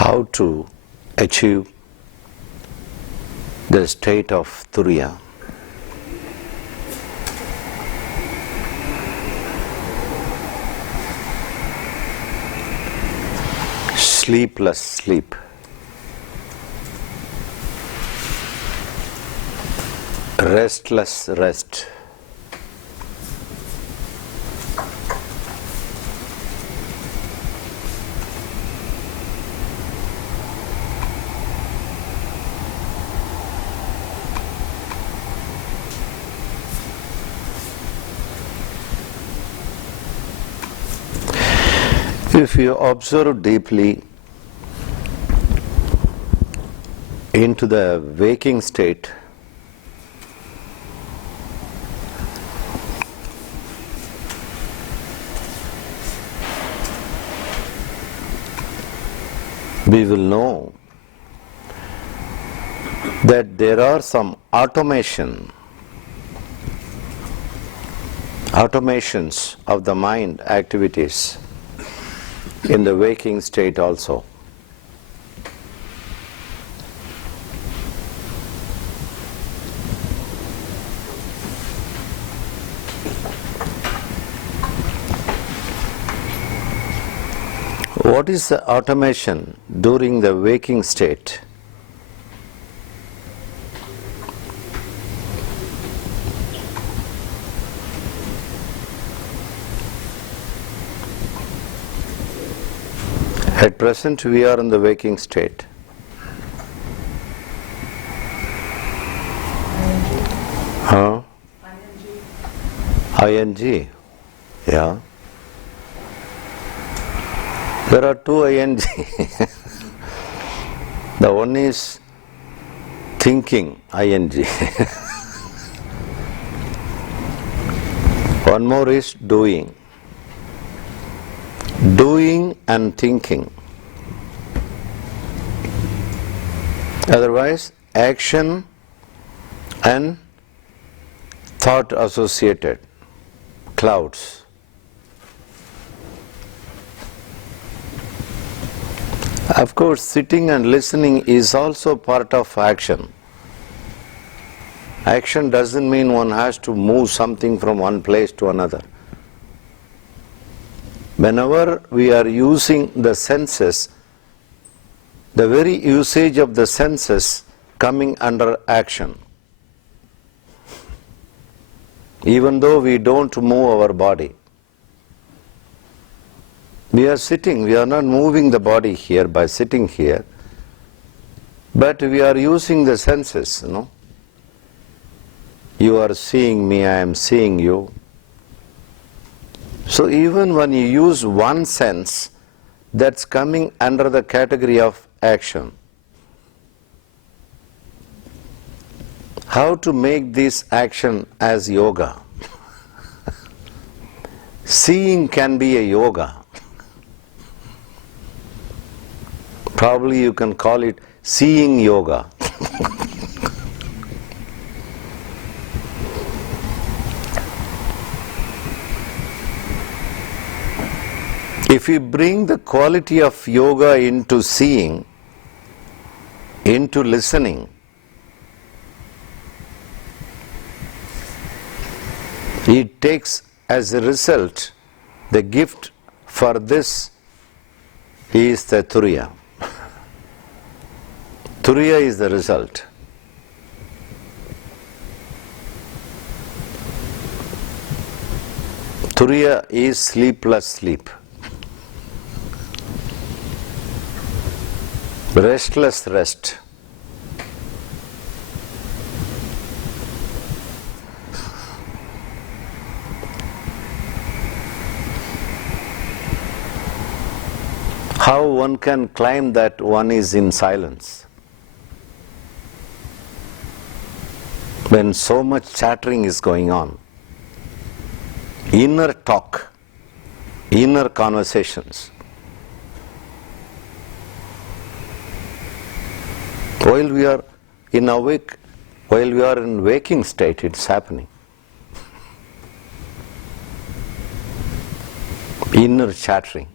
how to achieve the state of Turiya. Sleepless sleep. Restless rest. If you observe deeply into the waking state, we will know that there are some automations of the mind activities in the waking state also. What is the automation during the waking state? At present we are in the waking state. Huh? ING. Yeah. There are two ING. The one is thinking, ING. One more is doing. Doing and thinking. Otherwise, action and thought associated, clouds. Of course, sitting and listening is also part of action. Action doesn't mean one has to move something from one place to another. Whenever we are using the senses, the very usage of the senses coming under action. Even though we don't move our body. We are sitting, we are not moving the body here by sitting here, but we are using the senses, you know. You are seeing me, I am seeing you. So even when you use one sense, that's coming under the category of action. How to make this action as yoga? Seeing can be a yoga. Probably you can call it seeing yoga. If you bring the quality of yoga into seeing, into listening, it takes as a result, the gift for this is the Turiya. Turiya is the result. Turiya is sleepless sleep. Restless rest. How one can claim that one is in silence when so much chattering is going on? Inner talk, inner conversations. While we are in waking state, it's happening. Inner chattering.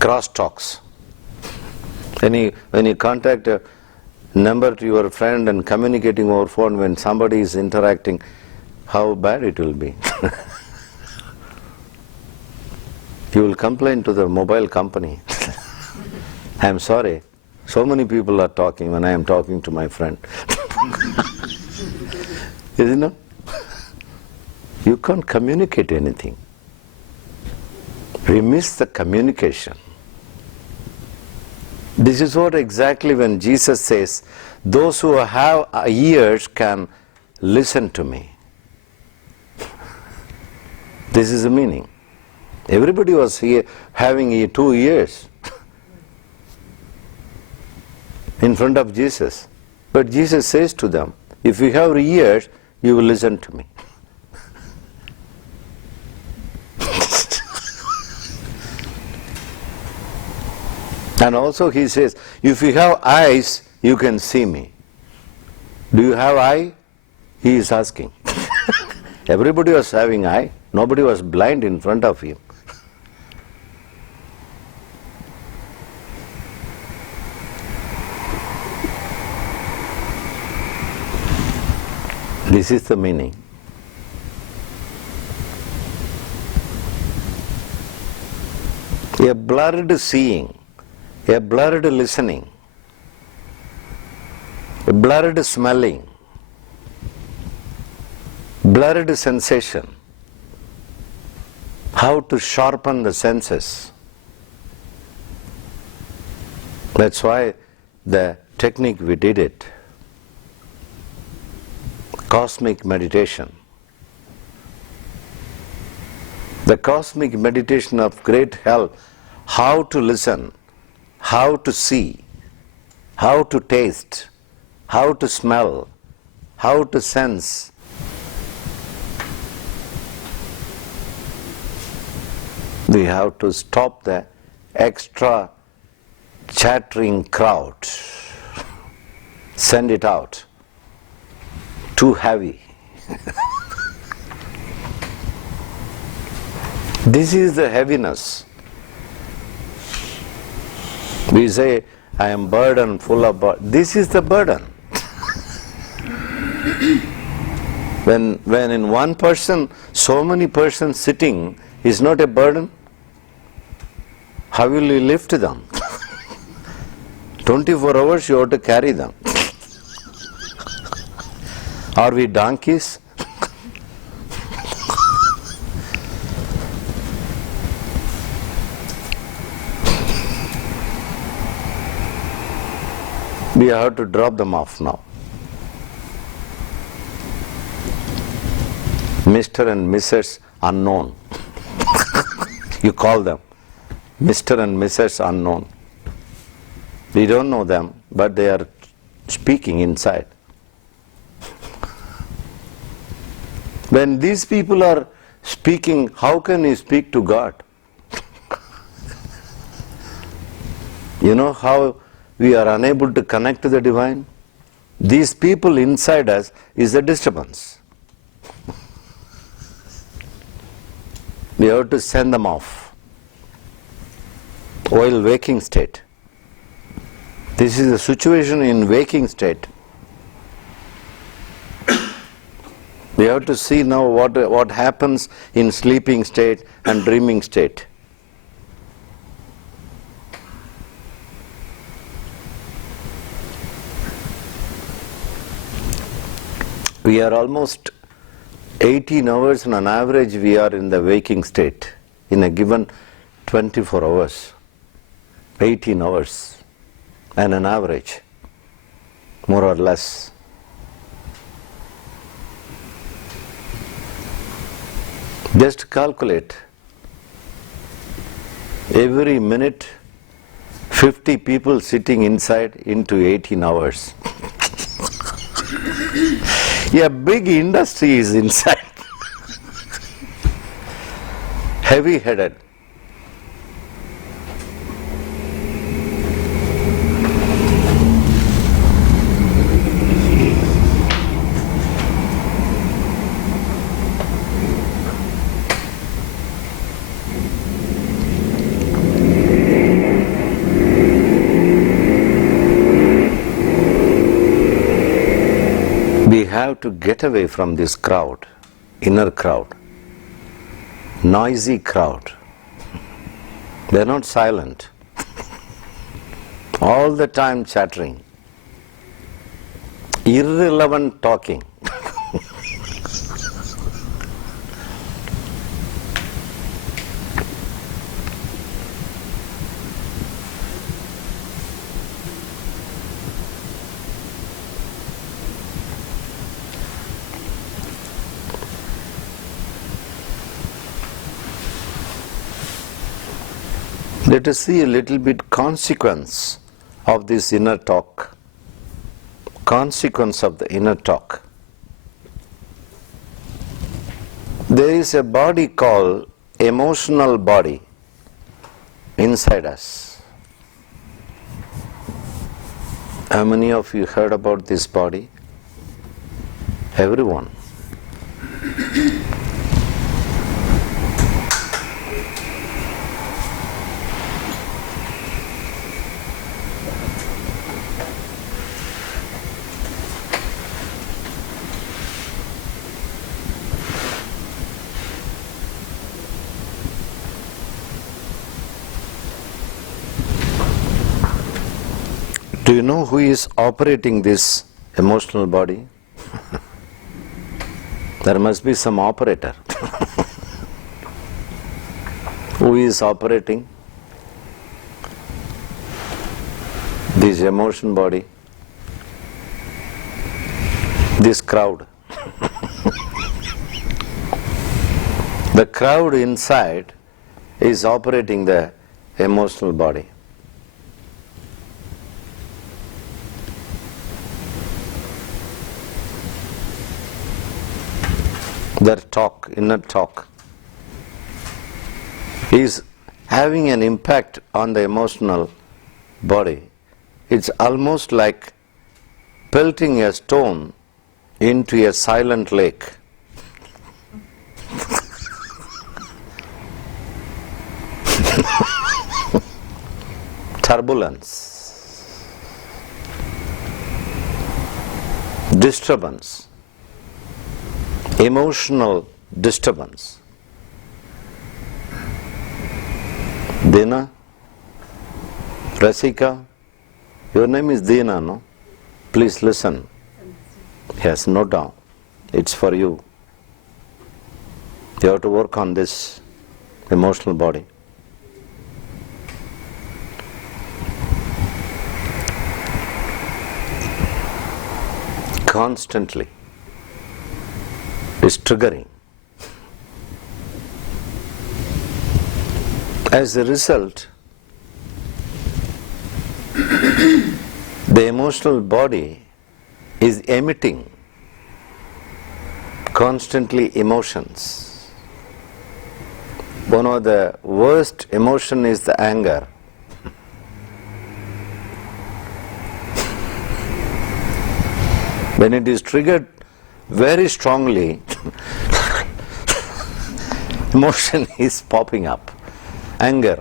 cross talks. When you contact a number to your friend and communicating over phone, when somebody is interacting, how bad it will be. You will complain to the mobile company. I am sorry, so many people are talking when I am talking to my friend. Isn't it? You can't communicate anything. We miss the communication. This is what exactly when Jesus says, those who have ears can listen to me. This is the meaning. Everybody was here having 2 ears in front of Jesus. But Jesus says to them, if you have ears, you will listen to me. And also he says, if you have eyes, you can see me. Do you have eye? He is asking. Everybody was having eye. Nobody was blind in front of him. This is the meaning. A blurred seeing, a blurred listening, a blurred smelling, blurred sensation. How to sharpen the senses. That's why the technique we did it. Cosmic meditation. The cosmic meditation of great help, how to listen, how to see, how to taste, how to smell, how to sense. We have to stop the extra chattering crowd. Send it out. Too heavy. This is the heaviness. We say, I am burdened, full of burden. This is the burden. When in one person, so many persons sitting is not a burden, how will you lift them? 24 hours you have to carry them. Are we donkeys? We have to drop them off now. Mr. and Mrs. Unknown. You call them Mr. and Mrs. Unknown. We don't know them, but they are speaking inside. When these people are speaking, how can you speak to God? You know how we are unable to connect to the divine? These people inside us is a disturbance. We have to send them off while waking state. This is the situation in waking state. We have to see now what happens in sleeping state and dreaming state. We are almost 18 hours on an average we are in the waking state in a given 24 hours. 18 hours and an average, more or less. Just calculate. Every minute 50 people sitting inside into 18 hours. A big industry is inside. Heavy-headed. have to get away from this crowd, inner crowd, noisy crowd. They're not silent. All the time chattering. Irrelevant talking. Let us see a little bit consequence of this inner talk. Consequence of the inner talk. There is a body called emotional body inside us. How many of you heard about this body? Everyone. Do you know who is operating this emotional body? There must be some operator. Who is operating this emotion body? This crowd. The crowd inside is operating the emotional body. Their talk, inner talk, is having an impact on the emotional body. It's almost like pelting a stone into a silent lake. Turbulence, disturbance, emotional disturbance. Dina, Rasika, your name is Dina, no? Please listen. Yes, note down. It's for you. You have to work on this emotional body. Constantly. Is triggering. As a result, the emotional body is emitting constantly emotions. One of the worst emotion is the anger. When it is triggered very strongly, emotion is popping up. Anger.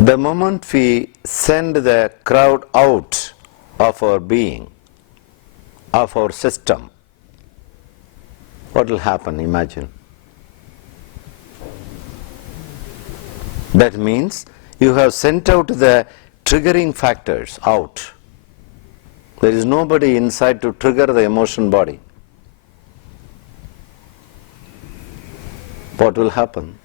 The moment we send the crowd out of our being, of our system, what will happen? Imagine. That means you have sent out the triggering factors out. There is nobody inside to trigger the emotion body. What will happen?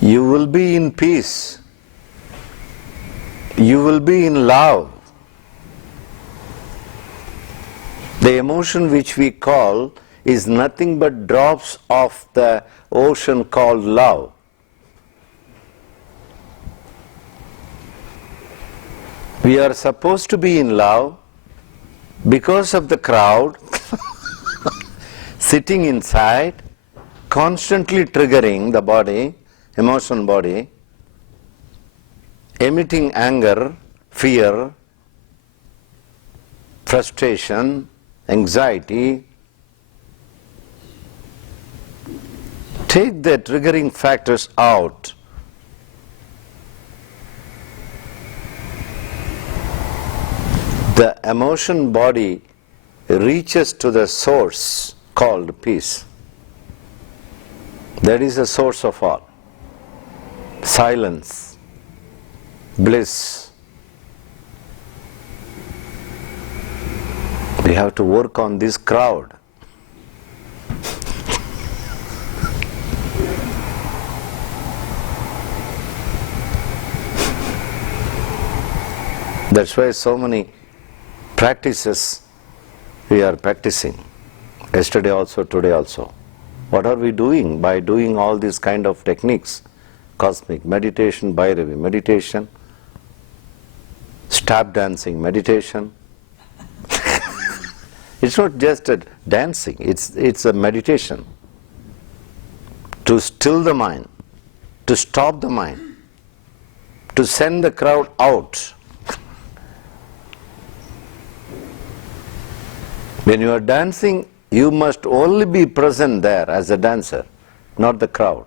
You will be in peace. You will be in love. The emotion which we call is nothing but drops of the ocean called love. We are supposed to be in love because of the crowd sitting inside, constantly triggering the body, emotion body, emitting anger, fear, frustration, anxiety, take the triggering factors out. The emotion body reaches to the source called peace. That is the source of all. Silence, bliss. We have to work on this crowd. That's why so many practices we are practicing. Yesterday also, today also. What are we doing by doing all these kind of techniques? Cosmic meditation, Bhairavi meditation, step dancing meditation. It's not just a dancing, it's a meditation. To still the mind, to stop the mind, to send the crowd out. When you are dancing, you must only be present there as a dancer, not the crowd.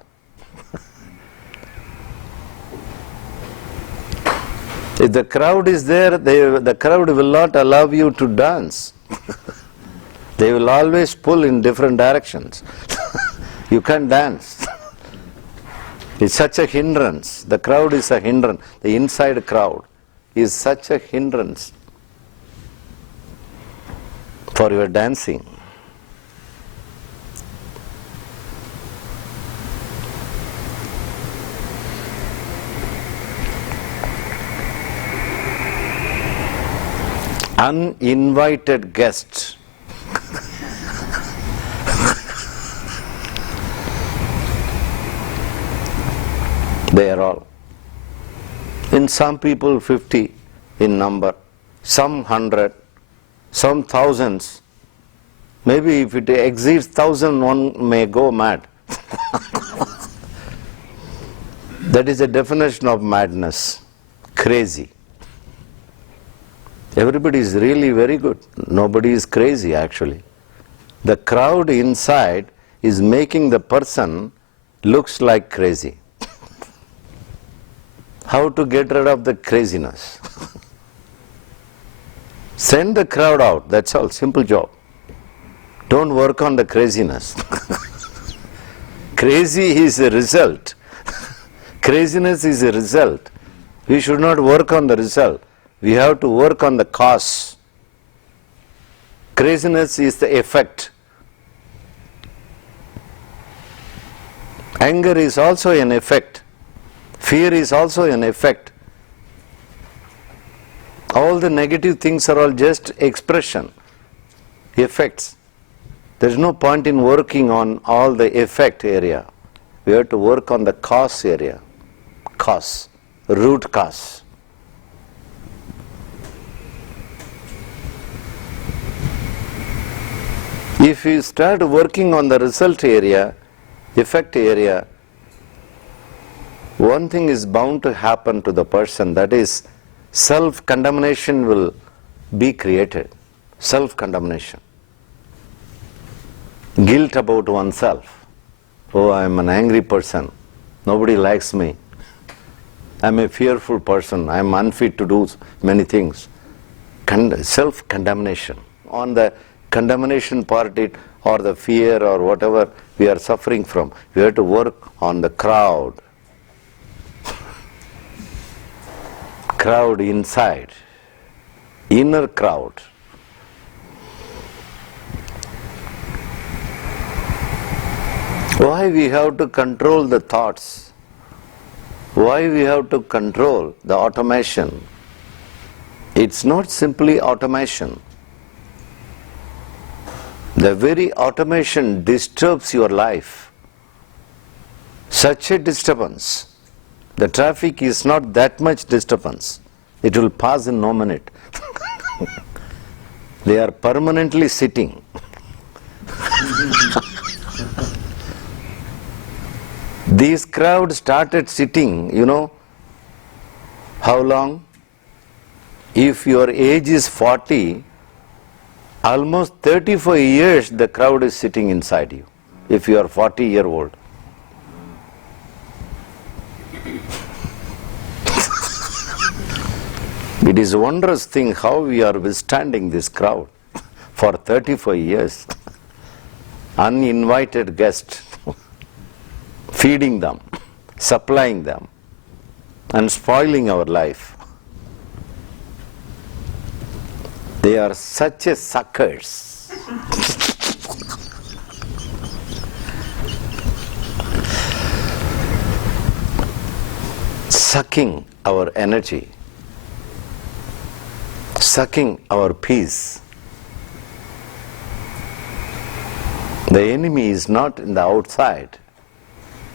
If the crowd is there, the crowd will not allow you to dance. They will always pull in different directions. You can't dance. It's such a hindrance. The crowd is a hindrance. The inside crowd is such a hindrance for your dancing. Uninvited guests. They are all. In some people 50 in number, some 100, some thousands. Maybe if it exceeds 1,000, one may go mad. That is the definition of madness. Crazy. Everybody is really very good. Nobody is crazy actually. The crowd inside is making the person looks like crazy. How to get rid of the craziness? Send the crowd out, that's all, simple job. Don't work on the craziness. Crazy is a result. Craziness is a result. We should not work on the result. We have to work on the cause. Craziness is the effect. Anger is also an effect. Fear is also an effect. All the negative things are all just expression, effects. There is no point in working on all the effect area. We have to work on the cause area. Cause, root cause. If you start working on the result area, effect area, one thing is bound to happen to the person, that is self-condemnation will be created. Self-condemnation. Guilt about oneself. Oh, I am an angry person. Nobody likes me. I am a fearful person. I am unfit to do many things. Self-condemnation. On the condemnation part or the fear or whatever we are suffering from, we have to work on the crowd. Crowd inside, inner crowd. Why we have to control the thoughts? Why we have to control the automation? It's not simply automation. The very automation disturbs your life. Such a disturbance. The traffic is not that much disturbance. It will pass in no minute. They are permanently sitting. These crowds started sitting, how long? If your age is 40, almost 35 years the crowd is sitting inside you, if you are 40-year-old. It is a wondrous thing how we are withstanding this crowd for 35 years. Uninvited guests, feeding them, supplying them, and spoiling our life. They are such a suckers. Sucking our energy, sucking our peace. The enemy is not in the outside.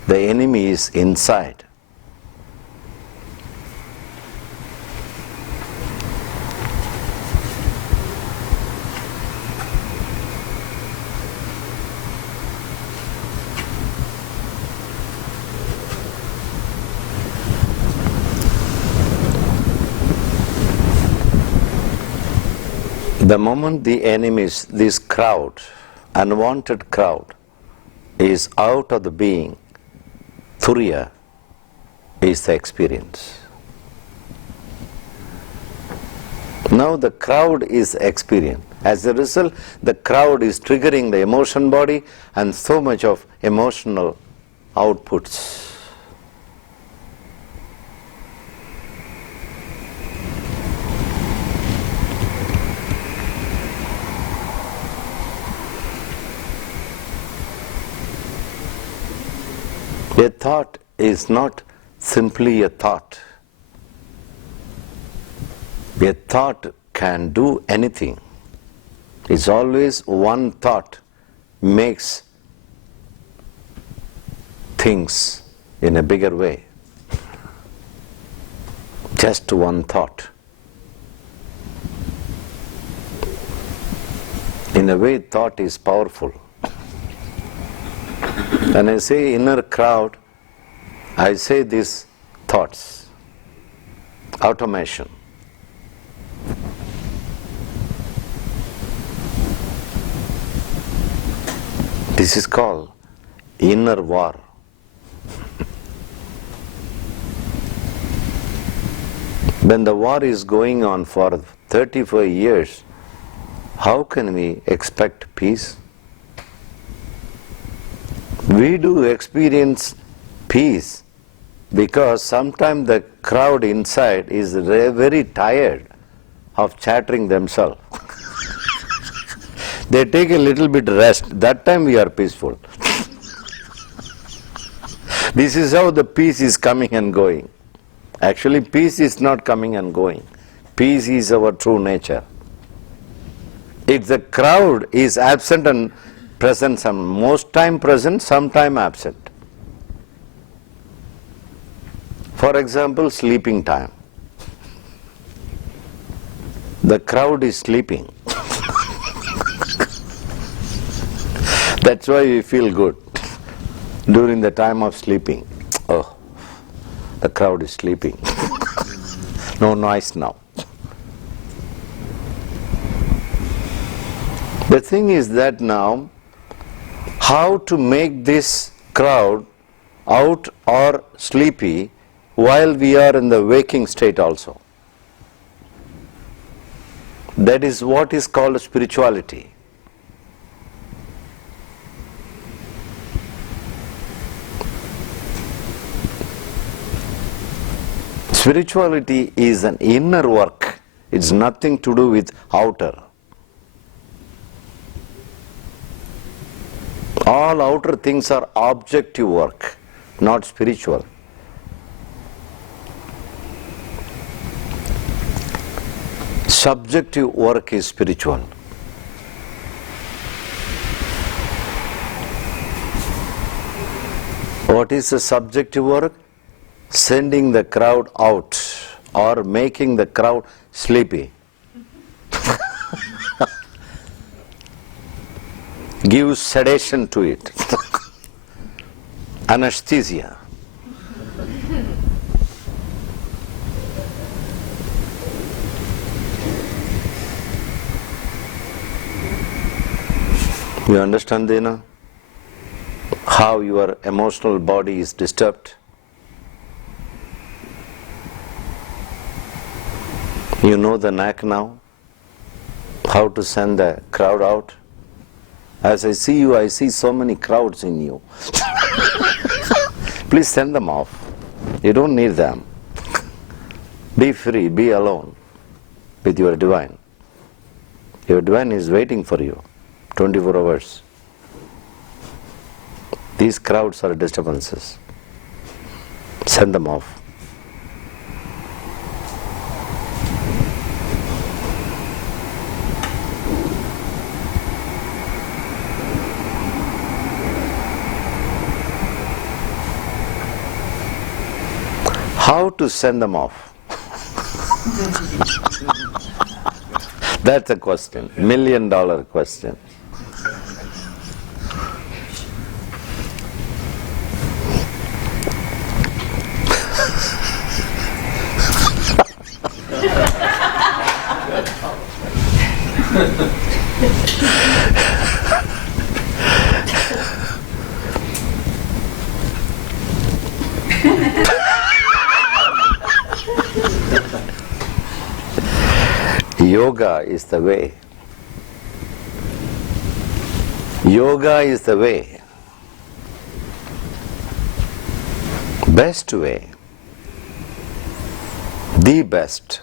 The enemy is inside. The moment the enemies, this crowd, unwanted crowd, is out of the being, Turiya is the experience. Now the crowd is experience. As a result, the crowd is triggering the emotion body and so much of emotional outputs. A thought is not simply a thought. A thought can do anything. It's always one thought makes things in a bigger way. Just one thought. In a way, thought is powerful. When I say inner crowd, I say these thoughts, automation. This is called inner war. When the war is going on for 35 years, how can we expect peace? We do experience peace because sometimes the crowd inside is very tired of chattering themselves. They take a little bit rest. That time we are peaceful. This is how the peace is coming and going. Actually, peace is not coming and going. Peace is our true nature. If the crowd is absent and present, most time present, sometime absent. For example, sleeping time. The crowd is sleeping. That's why we feel good during the time of sleeping. Oh, the crowd is sleeping. No noise now. The thing is that now, how to make this crowd out or sleepy while we are in the waking state also. That is what is called spirituality. Spirituality is an inner work. It's nothing to do with outer. All outer things are objective work, not spiritual. Subjective work is spiritual. What is the subjective work? Sending the crowd out or making the crowd sleepy. Give sedation to it. Anesthesia. You understand, Dina? How your emotional body is disturbed? You know the knack now? How to send the crowd out? As I see you, I see so many crowds in you. Please send them off. You don't need them. Be free, be alone with your divine. Your divine is waiting for you 24 hours. These crowds are disturbances. Send them off. How to send them off? That's a question, $1 million question. Yoga is the way. Yoga is the way. Best way. The best.